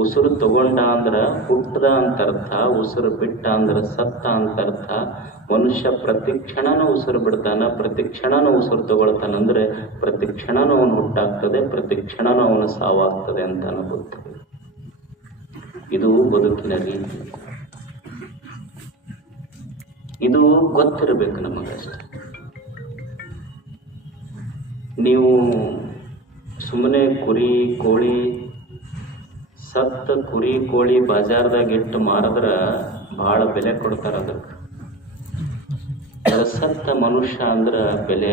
ಉಸಿರು ತಗೊಂಡ ಅಂದ್ರ ಹುಟ್ಟದ ಅಂತ ಅರ್ಥ, ಉಸಿರು ಬಿಟ್ಟ ಅಂದ್ರ ಸತ್ತ ಅಂತ ಅರ್ಥ. ಮನುಷ್ಯ ಪ್ರತಿ ಕ್ಷಣನೂ ಉಸಿರು ಬಿಡ್ತಾನ, ಪ್ರತಿ ಕ್ಷಣನೂ ಉಸಿರು ತಗೊಳ್ತಾನಂದ್ರೆ ಪ್ರತಿ ಕ್ಷಣನೂ ಅವನು ಹುಟ್ಟಾಗ್ತದೆ, ಪ್ರತಿ ಕ್ಷಣನೂ ಅವನು ಸಾವಾಗ್ತದೆ ಅಂತ ಅನ್ಬೋದು ಇದು ಬದುಕಿನ ರೀತಿ. ಇದು ಗೊತ್ತಿರಬೇಕು ನಮಗಷ್ಟೆ. ನೀವು ಸುಮ್ಮನೆ ಕುರಿ, ಕೋಳಿ ಸತ್ತ ಕುರಿ ಕೋಳಿ ಬಜಾರ್ದಾಗ ಇಟ್ಟು ಮಾರಿದ್ರೆ ಭಾಳ ಬೆಲೆ ಕೊಡ್ತಾರೆ ಅದಕ್ಕೆ. ಸತ್ತ ಮನುಷ್ಯ ಅಂದ್ರೆ ಬೆಲೆ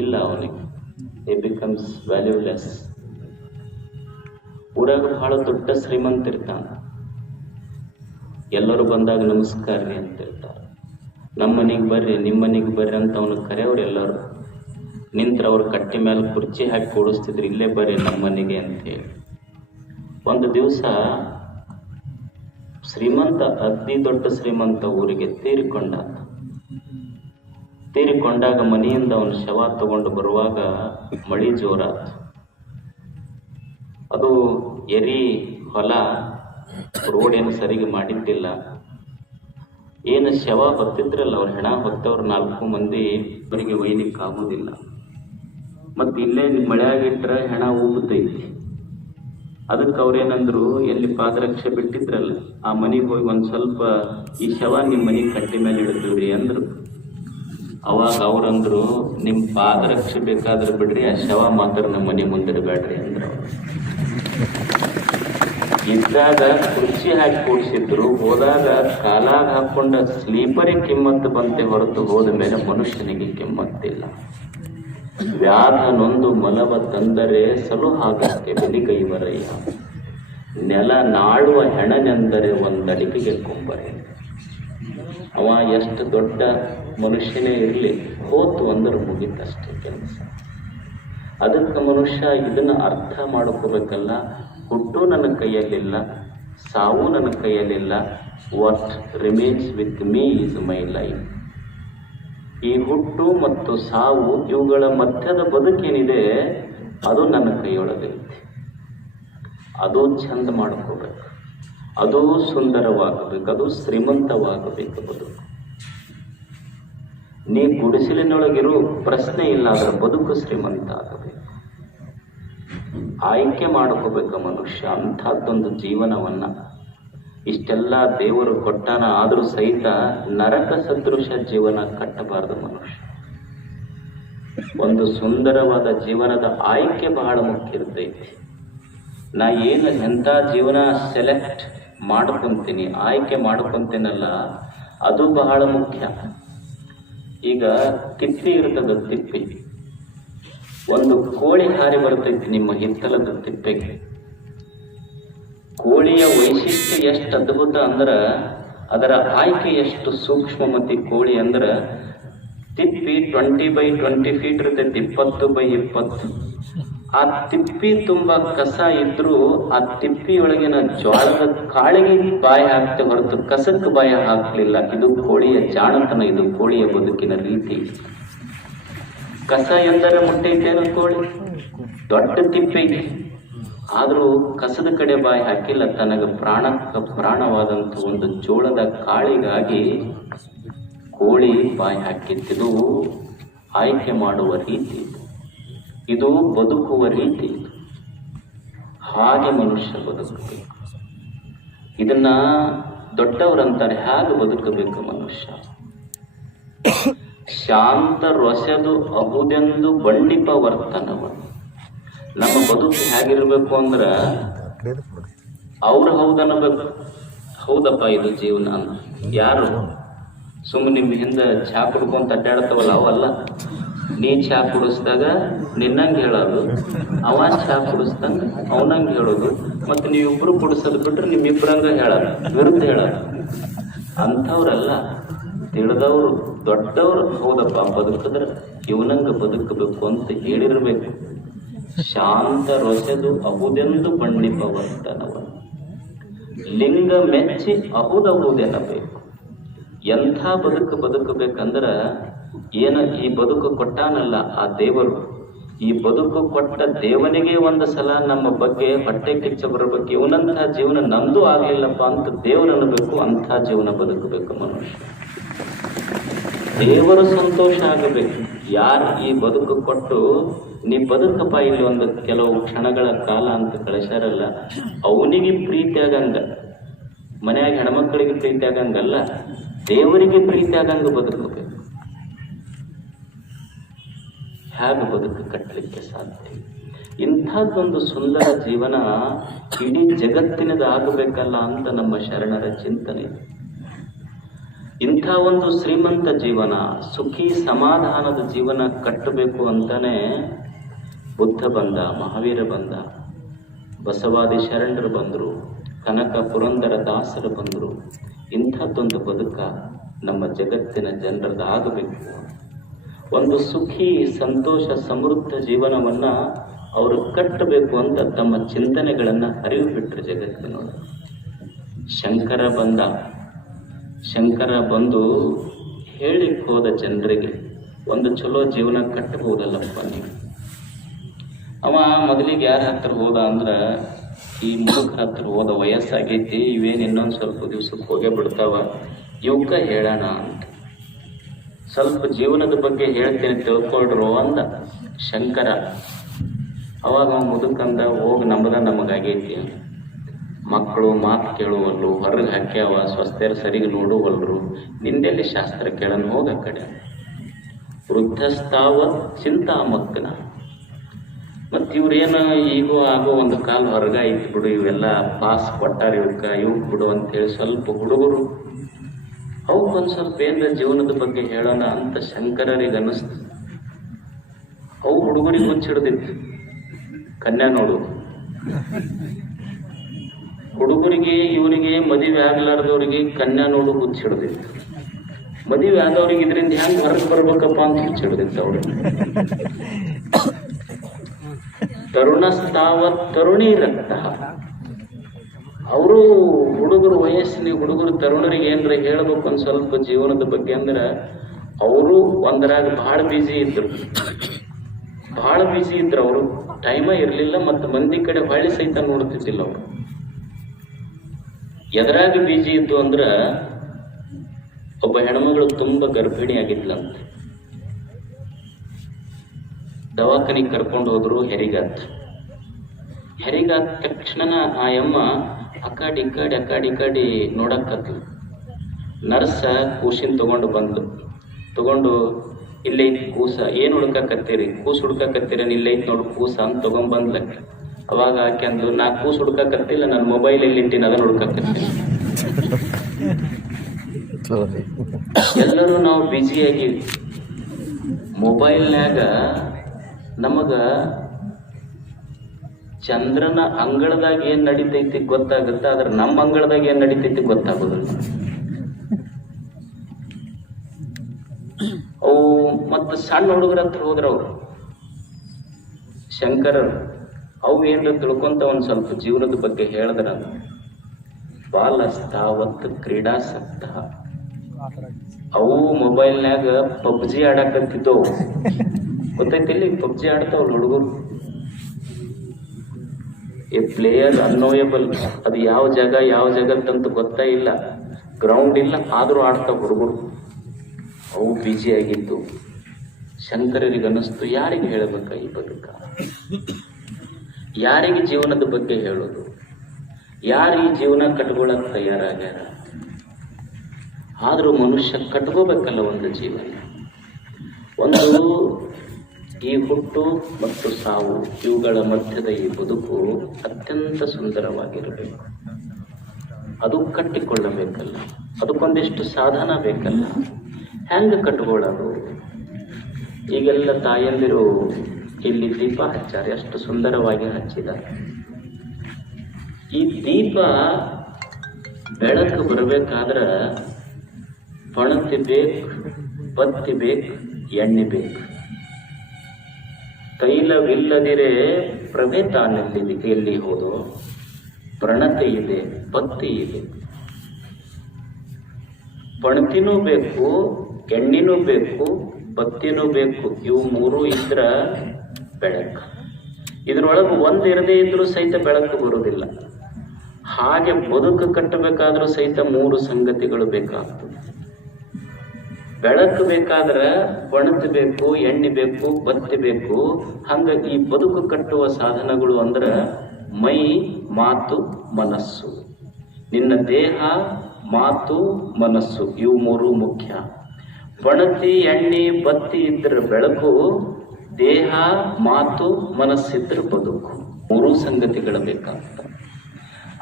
ಇಲ್ಲ ಅವನಿಗೆ. ಎ ಬಿಕಮ್ಸ್ ವ್ಯಾಲ್ಯೂಲೆಸ್ ಊರಾಗ ಭಾಳ ದೊಡ್ಡ ಶ್ರೀಮಂತ ಇರ್ತಾನ. ಎಲ್ಲರೂ ಬಂದಾಗ ನಮಸ್ಕಾರ ರೀ ಅಂತಿರ್ತಾರೆ ನಮ್ಮ ಮನೆಗೆ ಬರ್ರಿ, ನಿಮ್ಮ ಮನೆಗೆ ಬರ್ರಿ ಅಂತ ಅವನು ಕರೆಯವ್ರು ಎಲ್ಲರೂ. ನಿಂತ್ರ ಅವ್ರ ಕಟ್ಟಿ ಮೇಲೆ ಕುರ್ಚಿ ಹಾಕಿ ಕೂಡಿಸ್ತಿದ್ರು ಇಲ್ಲೇ ಬರ್ರಿ ನಮ್ಮ ಮನೆಗೆ ಅಂತ ಹೇಳಿ. ಒಂದು ದಿವಸ ಶ್ರೀಮಂತ, ಅತಿ ದೊಡ್ಡ ಶ್ರೀಮಂತ ಊರಿಗೆ ತೀರಿಕೊಂಡ. ತೀರಿಕೊಂಡಾಗ ಮನೆಯಿಂದ ಅವನು ಶವ ತಗೊಂಡು ಬರುವಾಗ ಮಳಿ ಜೋರಾತು ಅದು ಎರಿ, ಹೊಲ ರೋಡ್ ಏನು ಸರಿಗೆ ಮಾಡಿದ್ದಿಲ್ಲ ಏನು ಶವ ಹೊತ್ತಿದ್ರಲ್ಲ, ಅವ್ರು ಹೆಣ ಹೊತ್ತವ್ರು ನಾಲ್ಕು ಮಂದಿ ಅವರಿಗೆ ಒಯ್ಲಿಕ್ಕೆ ಆಗೋದಿಲ್ಲ. ಮತ್ತು ಇಲ್ಲೇ ಮಳೆಯಾಗಿಟ್ರೆ ಹೆಣ ಉಬ್ಬತೈತಿ. ಅದಕ್ಕೆ ಅವ್ರೇನಂದ್ರು ಎಲ್ಲಿ ಪಾದರಕ್ಷೆ ಬಿಟ್ಟಿದ್ರಲ್ಲ, ಆ ಮನೆಗೆ ಹೋಗಿ ಒಂದು ಸ್ವಲ್ಪ ಈ ಶವ ನಿಮ್ಮ ಮನೆ ಕಟ್ಟಿ ಮೇಲೆ ಇಳಿದ್ರಿ ಅಂದರು ಅವಾಗ ಅವ್ರಂದ್ರು ನಿಮ್ಮ ಪಾದರಕ್ಷೆ ಬೇಕಾದ್ರೆ ಬಿಡ್ರಿ, ಆ ಶವ ಮಾತ್ರ ನಮ್ಮ ಮನೆ ಮುಂದಿರಬೇಡ್ರಿ ಅಂದ್ರು. ಇದ್ದಾಗ ಕುರ್ಚಿ ಹಾಕಿ ಕೂಡಿಸಿದ್ರು, ಹೋದಾಗ ಕಾಲಾಗ ಹಾಕೊಂಡ ಸ್ಲೀಪರಿಗೆ ಕಿಮ್ಮತ್ತು ಬಂತೆ ಹೊರತು ಹೋದ ಮೇಲೆ ಮನುಷ್ಯನಿಗೆ ಕಿಮ್ಮತ್ತಿಲ್ಲ ವ್ಯಾಧ ನೊಂದು ಮಲವ ತಂದರೆ ಸಲುಹಾಗಕ್ಕೆ ಬೆಲಿಗೈವರಯ್ಯ. ನೆಲ ನಾಡುವ ಹೆಣನೆಂದರೆ ಒಂದಡಿಕೆಗೆ ಕೊಂಬರೆ. ಅವ ಎಷ್ಟು ದೊಡ್ಡ ಮನುಷ್ಯನೇ ಇರಲಿ, ಹೋತು ಅಂದ್ರೆ ಮುಗಿತಷ್ಟೇ ಕೆಲಸ. ಅದಕ್ಕೆ ಮನುಷ್ಯ ಇದನ್ನು ಅರ್ಥ ಮಾಡ್ಕೋಬೇಕಲ್ಲ, ಹುಟ್ಟು ನನ್ನ ಕೈಯಲ್ಲಿಲ್ಲ, ಸಾವು ನನ್ನ ಕೈಯಲ್ಲಿಲ್ಲ what remains with me is my life ಈ ಹುಟ್ಟು ಮತ್ತು ಸಾವು ಇವುಗಳ ಮಧ್ಯದ ಬದುಕೇನಿದೆ, ಅದು ನನ್ನ ಕೈಯೊಳಗೈತಿ ಅದು ಚಂದ ಮಾಡ್ಕೋಬೇಕು. ಅದು ಸುಂದರವಾಗಬೇಕು. ಅದು ಶ್ರೀಮಂತವಾಗಬೇಕು ಬದುಕು. ನೀ ಗುಡಿಸಲಿನೊಳಗಿರೋ ಪ್ರಶ್ನೆ ಇಲ್ಲ ಅದರ ಬದುಕು ಶ್ರೀಮಂತ ಆಗಬೇಕು. ಆಯ್ಕೆ ಮಾಡ್ಕೋಬೇಕು ಮನುಷ್ಯ ಅಂಥದ್ದೊಂದು ಜೀವನವನ್ನ. ಇಷ್ಟೆಲ್ಲ ದೇವರು ಕೊಟ್ಟಾನ ಆದರೂ ಸಹಿತ ನರಕ ಸದೃಶ ಜೀವನ ಕಟ್ಟಬಾರದು ಮನುಷ್ಯ. ಒಂದು ಸುಂದರವಾದ ಜೀವನದ ಆಯ್ಕೆ ಬಹಳ ಮುಖ್ಯ ಇರ್ತೈತಿ. ನಾ ಏನು ಎಂಥ ಜೀವನ ಸೆಲೆಕ್ಟ್ ಮಾಡ್ಕೊಂತೀನಿ, ಆಯ್ಕೆ ಮಾಡ್ಕೊಂತೀನಲ್ಲ, ಅದು ಬಹಳ ಮುಖ್ಯ. ಈಗ ತಿಪ್ಪಿ ಇರ್ತದ ತಿಪ್ಪಿ. ಒಂದು ಕೋಳಿ ಹಾರಿ ಬರ್ತೈತಿ ನಿಮ್ಮ ಹಿತ್ತಲದ ತಿಪ್ಪೆಗೆ. ಕೋಳಿಯ ವೈಶಿಷ್ಟ್ಯ ಎಷ್ಟು ಅದ್ಭುತ ಅಂದ್ರೆ ಅದರ ಆಯ್ಕೆ ಎಷ್ಟು ಸೂಕ್ಷ್ಮ ಮತ್ತು ಕೋಳಿ ಅಂದ್ರೆ ತಿಪ್ಪಿ ಟ್ವೆಂಟಿ ಬೈ ಟ್ವೆಂಟಿ ಫೀಟ್ ಇರ್ತೈತಿ, ಇಪ್ಪತ್ತು ಬೈ ಇಪ್ಪತ್ತು. ಆ ತಿಪ್ಪಿ ತುಂಬ ಕಸ ಇದ್ರೂ ಆ ತಿಪ್ಪಿಯೊಳಗಿನ ಜ್ವಾಳದ ಕಾಳಿಗೆ ಬಾಯಿ ಹಾಕ್ತೆ ಹೊರತು ಕಸಕ್ಕೆ ಬಾಯಿ ಹಾಕಲಿಲ್ಲ. ಇದು ಕೋಳಿಯ ಜಾಣತನ, ಇದು ಕೋಳಿಯ ಬದುಕಿನ ರೀತಿ. ಕಸ ಎಂದರೆ ಮುಟ್ಟೈತೇನು ಕೋಳಿ? ದೊಡ್ಡ ತಿಪ್ಪೆ. ಆದರೂ ಕಸದ ಕಡೆ ಬಾಯಿ ಹಾಕಿಲ್ಲ ತನಗೆ ಪ್ರಾಣ ಪ್ರಾಣವಾದಂಥ ಒಂದು ಜೋಳದ ಕಾಳಿಗಾಗಿ ಕೋಳಿ ಬಾಯಿ ಹಾಕಿತ್ತಿದು ಆಯ್ಕೆ ಮಾಡುವ ರೀತಿ ಇದು. ಇದು ಬದುಕುವ ರೀತಿ ಇದು. ಹಾಗೆ ಮನುಷ್ಯ ಬದುಕಬೇಕು ಇದನ್ನ ದೊಡ್ಡವರಂತಾರೆ ಹೇಗೆ ಬದುಕಬೇಕು ಮನುಷ್ಯ ಶಾಂತ ರೊಸೆದು ಅಹುದೆಂದು ಬಂಡಿಪ ವರ್ತನವನ್ನು ನಮ್ಮ ಬದುಕು ಹೇಗಿರ್ಬೇಕು ಅಂದ್ರ ಅವ್ರು ಹೌದನ್ನಬೇಕು ಹೌದಪ್ಪ, ಇದು ಜೀವನ. ಅಂತ. ಯಾರು ಸುಮ್ಮನೆ ನಿಮ್ಮ ಹಿಂದೆ ಚಹಾ ಕುಡ್ಕೊಂತ ಅಡ್ಡಾಡ್ತವಲ್ಲ ಅವಲ್ಲ ನೀ ಚಹಾ ಕುಡಿಸ್ದಾಗ ನಿನ್ನಂಗೆ ಹೇಳೋದು, ಅವ ಚಹಾ ಕುಡಿಸ್ದಂಗ ಅವನಂಗೆ ಹೇಳೋದು, ಮತ್ತು ನೀವಿಬ್ರು ಕುಡಿಸೋದು ಬಿಟ್ರೆ ನಿಮ್ಮಿಬ್ರಂಗ ಹೇಳೋದು ವಿರುದ್ಧ ಹೇಳೋದು ಅಂಥವ್ರಲ್ಲ, ತಿಳಿದವರು, ದೊಡ್ಡವರು. ಹೌದಪ್ಪ, ಬದುಕಿದ್ರೆ ಇವನಂಗ ಬದುಕಬೇಕು ಅಂತ ಹೇಳಿರ್ಬೇಕು. ಶಾಂತ ರೊಸೆದು ಅಹುದೆಂದು ಬಣ್ಣಿಪ ವರ್ತನವ ಲಿಂಗ ಮೆಚ್ಚಿ ಅಹುದಹುದೆನಬೇಕು ಎಂಥ ಬದುಕು ಬದುಕಬೇಕಂದ್ರ ಏನ ಈ ಬದುಕು ಕೊಟ್ಟಾನಲ್ಲ ಆ ದೇವರು? ಈ ಬದುಕು ಕೊಟ್ಟ ದೇವನಿಗೆ ಒಂದು ಸಲ ನಮ್ಮ ಬಗ್ಗೆ ಹೊಟ್ಟೆ ಕಿಚ್ಚ ಬರಬೇಕು. ಇವನಂತಹ ಜೀವನ ನಂದು ಆಗ್ಲಿಲ್ಲಪ್ಪ ಅಂತ ದೇವರು ಬೇಕು ಅಂಥ ಜೀವನ ಬದುಕಬೇಕು ಮನುಷ್ಯ. ದೇವರು ಸಂತೋಷ ಆಗಬೇಕು. ಯಾರು ಈ ಬದುಕು ಕೊಟ್ಟು ನೀ ಬದುಕಪ್ಪ, ಇಲ್ಲಿ ಒಂದು ಕೆಲವು ಕ್ಷಣಗಳ ಕಾಲ ಅಂತ ಕಳಿಸ್ಯಾರಲ್ಲ, ಅವನಿಗೆ ಪ್ರೀತಿ ಆಗಂಗ, ಮನೆಯಾಗ ಹೆಣ್ಮಕ್ಳಿಗೆ ಪ್ರೀತಿ ಆಗಂಗಲ್ಲ, ದೇವರಿಗೆ ಪ್ರೀತಿ ಆಗಂಗ ಬದುಕಬೇಕು. ಹೇಗೆ ಬದುಕು ಕಟ್ಟಲಿಕ್ಕೆ ಸಾಧ್ಯ? ಇಂಥದ್ದೊಂದು ಸುಂದರ ಜೀವನ ಇಡೀ ಜಗತ್ತಿನದಾಗಬೇಕಲ್ಲ ಅಂತ ನಮ್ಮ ಶರಣರ ಚಿಂತನೆ. ಇಂಥ ಒಂದು ಶ್ರೀಮಂತ ಜೀವನ ಸುಖಿ ಸಮಾಧಾನದ ಜೀವನ ಕಟ್ಟಬೇಕು ಅಂತಾನೆ ಬುದ್ಧ ಬಂದ, ಮಹಾವೀರ ಬಂದ, ಬಸವಾದಿ ಶರಣರು ಬಂದರು, ಕನಕ ಪುರಂದರ ದಾಸರು ಬಂದರು. ಇಂಥದ್ದೊಂದು ಬದುಕ ನಮ್ಮ ಜಗತ್ತಿನ ಜನರದಾಗಬೇಕು. ಒಂದು ಸುಖಿ, ಸಂತೋಷ, ಸಮೃದ್ಧ ಜೀವನವನ್ನು ಅವರು ಕಟ್ಟಬೇಕು ಅಂತ ತಮ್ಮ ಚಿಂತನೆಗಳನ್ನು ಅರಿವು ಬಿಟ್ಟರು ಜಗತ್ತಿನವರು ಶಂಕರ ಬಂದ. ಶಂಕರ ಬಂದು ಹೇಳಿಕ್ಕೆ ಹೋದ ಜನರಿಗೆ ಒಂದು ಚಲೋ ಜೀವನ ಕಟ್ಟಬಹುದಲ್ಲಪ್ಪ ನೀವು ಅವ ಮೊದಲಿಗೆ ಯಾರ ಹತ್ರ ಹೋದ ಅಂದ್ರ ಈ ಮುದುಕರ ಹತ್ರ ಹೋದ ವಯಸ್ಸಾಗೈತಿ, ಇವೇನು ಇನ್ನೊಂದು ಸ್ವಲ್ಪ ದಿವ್ಸಕ್ಕೆ ಹೋಗೇ ಬಿಡ್ತಾವ. ಇವಕ್ಕ ಹೇಳೋಣ ಅಂತ. ಸ್ವಲ್ಪ ಜೀವನದ ಬಗ್ಗೆ ಹೇಳ್ತೇನೆ ತಿಳ್ಕೊಳ್ರು ಅಂದ ಶಂಕರ. ಅವಾಗ ಅವ ಮುದುಕಂದ, ಹೋಗಿ ನಮ್ಮದ ನಮಗಾಗೈತಿ ಮಕ್ಕಳು ಮಾತು ಕೇಳುವಲ್ರು, ಹೊರಗೆ ಹಾಕ್ಯಾವ ಸ್ವಸ್ಥರ ಸರಿಗೆ ನೋಡುವಲ್ರು, ನಿಂದೆಲ್ಲಿ ಶಾಸ್ತ್ರ ಕೇಳನ್ ಹೋಗ ಕಡೆ. ವೃದ್ಧಸ್ತಾವ ಚಿಂತಾಮಕ್ಕನ ಮತ್ತು ಇವ್ರೇನು ಈಗೂ ಆಗೋ ಒಂದು ಕಾಲ ಹೊರಗ ಐತಿ ಬಿಡು, ಇವೆಲ್ಲ ಪಾಸ್ ಕೊಟ್ಟಾರ ಇವಕ್ಕೆ ಇವ್ ಬಿಡು ಅಂತೇಳಿ ಸ್ವಲ್ಪ ಹುಡುಗರು. ಅವಕ್ಕೊಂದು ಸ್ವಲ್ಪ ಏನರ ಜೀವನದ ಬಗ್ಗೆ ಹೇಳೋಣ ಅಂತ ಶಂಕರರಿಗೆ ಅನ್ನಿಸ್ತು. ಅವು ಹುಡುಗರಿಗೆ ಮುಚ್ಚಿಡ್ದಿತ್ತು ಕನ್ಯಾ ನೋಡು. ಹುಡುಗರಿಗೆ, ಇವರಿಗೆ ಮದುವೆ ಆಗ್ಲಾರ್ದವ್ರಿಗೆ ಕನ್ಯಾ ನೋಡು ಹುಚ್ಚಿಡ್ದಿತ್ತು ಮದುವೆ ಆದವ್ರಿಗೆ ಇದರಿಂದ ಹೆಂಗ್ ಹೊರಗೆ ಬರ್ಬೇಕಪ್ಪ ಅಂತ ಹುಚ್ಚಿಡ್ದಿತ್ತು ಅವ್ರು. ತರುಣಸ್ತಾವ ತರುಣಿ ರಕ್ತ. ಅವರು ಹುಡುಗರು, ವಯಸ್ಸಿನ ಹುಡುಗರು, ತರುಣರಿಗೆ ಏನರ ಹೇಳ್ಬೇಕು ಒಂದು ಸ್ವಲ್ಪ ಜೀವನದ ಬಗ್ಗೆ ಅಂದ್ರೆ, ಅವರು ಒಂದರಾಗ ಬಹಳ ಬ್ಯುಸಿ ಇದ್ರು. ಬಹಳ ಬ್ಯುಸಿ ಇದ್ರು ಅವರು. ಟೈಮ ಇರಲಿಲ್ಲ ಮತ್ತು ಮಂದಿ ಕಡೆ ಹೊಳ್ಳಿ ಸಹಿತ ನೋಡ್ತಿದ್ದಿಲ್ಲ ಅವರು. ಎದರಾಗ ಬ್ಯುಸಿ ಇದ್ದು ಅಂದ್ರೆ, ಒಬ್ಬ ಹೆಣ್ಮಗಳು ತುಂಬಾ ಗರ್ಭಿಣಿ ಆಗಿದ್ಲಂತ ದವಾಖಾನಿಗೆ ಕರ್ಕೊಂಡು ಹೋದ್ರು ಹೆರಿಗಾತ್ ಹೆರಿಗಾದ ತಕ್ಷಣ ಆ ಯಮ್ಮ ಅಕಾಡಿ ಇಕಾಡಿ ಅಕಾಡಿ ಇಕಾಡಿ ನೋಡಕ್ಕತ್ಲು ನರ್ಸ ಕೂಸಿನ ತಗೊಂಡು ಬಂದ್ಲು. ತಗೊಂಡು ಇಲ್ಲೇ ಐತಿ ಕೂಸ ಏನು ಹುಡ್ಕಾಕತ್ತೀರಿ? ಕೂಸು ಹುಡ್ಕಾಕತ್ತೀರ ಇಲ್ಲೇ ಐತಿ ನೋಡು ಕೂಸ ಅಂತ ತಗೊಂಡ್ ಬಂದ್ಲಕ್ಕ ಅವಾಗ ಆಕೆ ಅಂದ್ಲು ನಾ ಕೂಸು ಹುಡ್ಕಾಕತ್ತಿಲ್ಲ ನನ್ನ ಮೊಬೈಲ್ ಎಲ್ಲಿ ಇಟ್ಟಿನ ಅದನ್ನ ಹುಡ್ಕಾಕತ್ತೀನಿ. ಎಲ್ಲರೂ ನಾವು ಬ್ಯುಸಿಯಾಗಿ ಮೊಬೈಲ್ನ್ಯಾಗ ನಮಗ ಚಂದ್ರನ ಅಂಗಳದಾಗ ಏನ್ ನಡೀತೈತಿ ಗೊತ್ತಾಗುತ್ತೆ ಆದ್ರೆ ನಮ್ಮ ಅಂಗಳದಾಗ ಏನ್ ನಡೀತೈತಿ ಗೊತ್ತಾಗೋದಿಲ್ಲ. ಅವು ಮತ್ತು ಸಣ್ಣ ಹುಡುಗರ ಹತ್ರ ಹೋದ್ರ ಅವ್ರು ಶಂಕರರು ಅವು ಏನ್ರ ತಿಳ್ಕೊಂತ ಒಂದ್ ಸ್ವಲ್ಪ ಜೀವನದ ಬಗ್ಗೆ ಹೇಳಿದ್ರ ಬಾಲಸ್ತಾವತ್ ಕ್ರೀಡಾಸಕ್ತ ಅವು ಮೊಬೈಲ್ನಾಗ ಪಬ್ಜಿ ಆಡಕತ್ತಿದ್ದವು. ಗೊತ್ತೈತಿಲ್ಲಿ ಪಬ್ಜಿ ಆಡ್ತಾವ್ ಹುಡುಗರು. ಎ ಪ್ಲೇಯರ್ ಅನ್ನೋಯಬಲ್ ಅದು ಯಾವ ಜಾಗ, ಯಾವ ಜಗತ್ತಂತ ಗೊತ್ತಾ ಇಲ್ಲ. ಗ್ರೌಂಡ್ ಇಲ್ಲ, ಆದರೂ ಆಡ್ತಾವ ಹುಡುಗರು. ಅವು ಬಿಜಿ ಆಗಿದ್ದು. ಶಂಕರರಿಗೆ ಅನ್ನಿಸ್ತು, ಯಾರಿಗೆ ಹೇಳಬೇಕ ಈ ಬದುಕ ಯಾರಿಗೆ ಜೀವನದ ಬಗ್ಗೆ ಹೇಳೋದು? ಯಾರು ಈ ಜೀವನ ಕಟ್ಕೊಳಕ್ ತಯಾರಾಗ್ಯಾರ? ಆದರೂ ಮನುಷ್ಯ ಕಟ್ಕೋಬೇಕಲ್ಲ ಒಂದು ಜೀವನ. ಒಂದು ಈ ಹುಟ್ಟು ಮತ್ತು ಸಾವು ಇವುಗಳ ಮಧ್ಯದ ಈ ಬದುಕು ಅತ್ಯಂತ ಸುಂದರವಾಗಿರಬೇಕು. ಅದು ಕಟ್ಟಿಕೊಳ್ಳಬೇಕಲ್ಲ. ಅದಕ್ಕೊಂದಿಷ್ಟು ಸಾಧನ ಬೇಕಲ್ಲ. ಹೆಂಗೆ ಕಟ್ಕೊಳ್ಳೋದು ಈಗೆಲ್ಲ ತಾಯಂದಿರು ಇಲ್ಲಿ ದೀಪ ಹಚ್ಚಾರೆ ಎಷ್ಟು ಸುಂದರವಾಗಿ ಹಚ್ಚಿದ್ದಾರೆ. ಈ ದೀಪ ಬೆಳಕು ಬರಬೇಕಾದ್ರೆ ಪಣತಿ ಬೇಕು ಬತ್ತಿ ಬೇಕು ಎಣ್ಣೆ ಬೇಕು ತೈಲವಿಲ್ಲದಿರೆ ಪ್ರಭೆ ತಾನೆಲ್ಲಿದೆ ಎಲ್ಲಿ ಹೋದು. ಪ್ರಣತೆ ಇದೆ ಪತ್ತಿ ಇದೆ ಪಣತಿನೂ ಬೇಕು, ಕೆಣ್ಣಿನೂ ಬೇಕು ಬತ್ತಿನೂ ಬೇಕು. ಇವು ಮೂರು ಇದ್ರ ಬೆಳಕು. ಇದರೊಳಗೆ ಒಂದು ಇರದೇ ಇದ್ರೂ ಸಹಿತ ಬೆಳಕು ಬರುವುದಿಲ್ಲ. ಹಾಗೆ ಬದುಕು ಕಟ್ಟಬೇಕಾದ್ರೂ ಸಹಿತ ಮೂರು ಸಂಗತಿಗಳು ಬೇಕಾಗ್ತದೆ. ಬೆಳಕು ಬೇಕಾದ್ರೆ ಒಣತು ಬೇಕು, ಎಣ್ಣೆ ಬೇಕು, ಬತ್ತಿ ಬೇಕು. ಹಂಗ ಈ ಬದುಕು ಕಟ್ಟುವ ಸಾಧನಗಳು ಅಂದ್ರೆ ಮೈ, ಮಾತು, ಮನಸ್ಸು. ನಿನ್ನ ದೇಹ, ಮಾತು, ಮನಸ್ಸು, ಇವು ಮೂರು ಮುಖ್ಯ. ಬಣತಿ ಎಣ್ಣೆ, ಬತ್ತಿ ಇದ್ರ ಬೆಳಕು ದೇಹ, ಮಾತು, ಮನಸ್ಸಿದ್ರ ಬದುಕು. ಮೂರು ಸಂಗತಿಗಳು ಬೇಕಾಗ್ತದೆ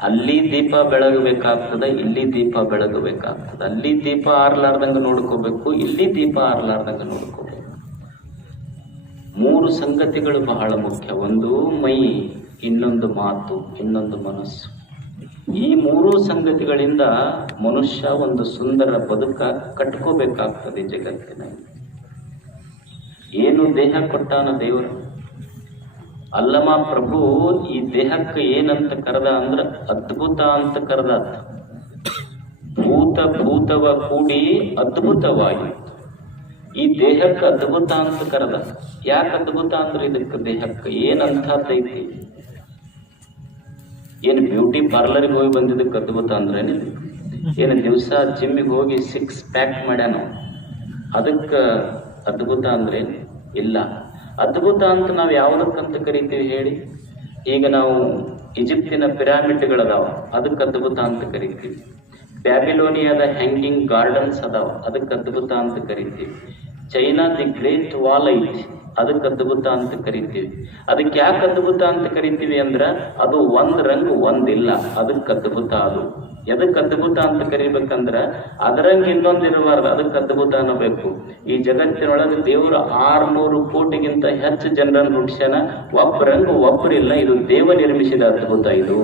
ಅಲ್ಲಿ ದೀಪ ಬೆಳಗಬೇಕಾಗ್ತದೆ, ಇಲ್ಲಿ ದೀಪ ಬೆಳಗಬೇಕಾಗ್ತದ. ಅಲ್ಲಿ ದೀಪ ಆರ್ಲಾರ್ದಂಗ ನೋಡ್ಕೋಬೇಕು, ಇಲ್ಲಿ ದೀಪ ಆರ್ಲಾರ್ದಂಗ ನೋಡ್ಕೋಬೇಕು. ಮೂರು ಸಂಗತಿಗಳು ಬಹಳ ಮುಖ್ಯ. ಒಂದು ಮೈ, ಇನ್ನೊಂದು ಮಾತು, ಇನ್ನೊಂದು ಮನಸ್ಸು. ಈ ಮೂರು ಸಂಗತಿಗಳಿಂದ ಮನುಷ್ಯ ಒಂದು ಸುಂದರ ಬದುಕ ಕಟ್ಕೋಬೇಕಾಗ್ತದೆ ಜಗತ್ತಿನಲ್ಲಿ. ಏನು ದೇಹ ಕೊಟ್ಟಾನ ದೇವರು? ಅಲ್ಲಮ ಪ್ರಭು, ಈ ದೇಹಕ್ಕೆ ಏನಂತ ಕರೆದ ಅಂದ್ರ ಅದ್ಭುತ ಅಂತ ಕರೆದ. ಭೂತ ಭೂತವ ಕೂಡಿ ಅದ್ಭುತವಾಗಿ. ಈ ದೇಹಕ್ಕೆ ಅದ್ಭುತ ಅಂತ ಕರೆದ. ಯಾಕೆ ಅದ್ಭುತ ಅಂದ್ರೆ ಇದಕ್ಕೆ ದೇಹಕ್ಕೆ ಏನಂತೈತಿ ಏನು ಬ್ಯೂಟಿ ಪಾರ್ಲರ್ಗೆ ಹೋಗಿ ಬಂದಿದ್ದಕ್ಕೆ ಅದ್ಭುತ ಅಂದ್ರೆ ಏನು ದಿವಸ ಜಿಮ್ಮಿಗೆ ಹೋಗಿ ಸಿಕ್ಸ್ ಪ್ಯಾಕ್ ಮಾಡ್ಯಾನ. ಅದಕ್ಕೆ ಅದ್ಭುತ ಅಂದ್ರೆ ಇಲ್ಲ. ಅದ್ಭುತ ಅಂತ ನಾವು ಯಾವುದಕ್ಕಂತ ಕರಿತೀವಿ ಹೇಳಿ? ಈಗ ನಾವು ಈಜಿಪ್ತಿನ ಪಿರಾಮಿಡ್ಗಳದಾವ, ಅದಕ್ಕೆ ಅದ್ಭುತ ಅಂತ ಕರಿತೀವಿ. ಬ್ಯಾಬಿಲೋನಿಯಾದ ಹ್ಯಾಂಗಿಂಗ್ ಗಾರ್ಡನ್ಸ್ ಅದಾವ, ಅದಕ್ಕೆ ಅದ್ಭುತ ಅಂತ ಕರಿತೀವಿ. ಚೈನಾ ದಿ ಗ್ರೇಟ್ ವಾಲ್ ಐತಿ ಅದಕ್ಕೆ ಅದ್ಭುತ ಅಂತ ಕರಿತೀವಿ. ಅದಕ್ಕೆ ಯಾಕೆ ಅದ್ಭುತ ಅಂತ ಕರಿತೀವಿ ಅಂದ್ರ ಅದು ಒಂದ್ ರಂಗ್ ಒಂದಿಲ್ಲ. ಅದಕ್ಕೆ ಅದ್ಭುತ ಅದು. ಎದಕ್ಕೆ ಅದ್ಭುತ ಅಂತ ಕರಿಬೇಕಂದ್ರ ಅದರಂಗ್ ಇನ್ನೊಂದು ಇರಬಾರ್ದು. ಅದಕ್ಕೆ ಅದ್ಭುತ ಅನ್ನಬೇಕು. ಈ ಜಗತ್ತಿನೊಳಗೆ ದೇವರು ಆರ್ನೂರು ಕೋಟಿಗಿಂತ ಹೆಚ್ಚು ಜನರನ್ನು ಹುಟ್ಟಿಸ್ಯಾನ ಒಬ್ಬರಂಗ್ ಒಬ್ಬರಿಲ್ಲ ಇದು ದೇವ ನಿರ್ಮಿಸಿದ ಅದ್ಭುತ ಇದು.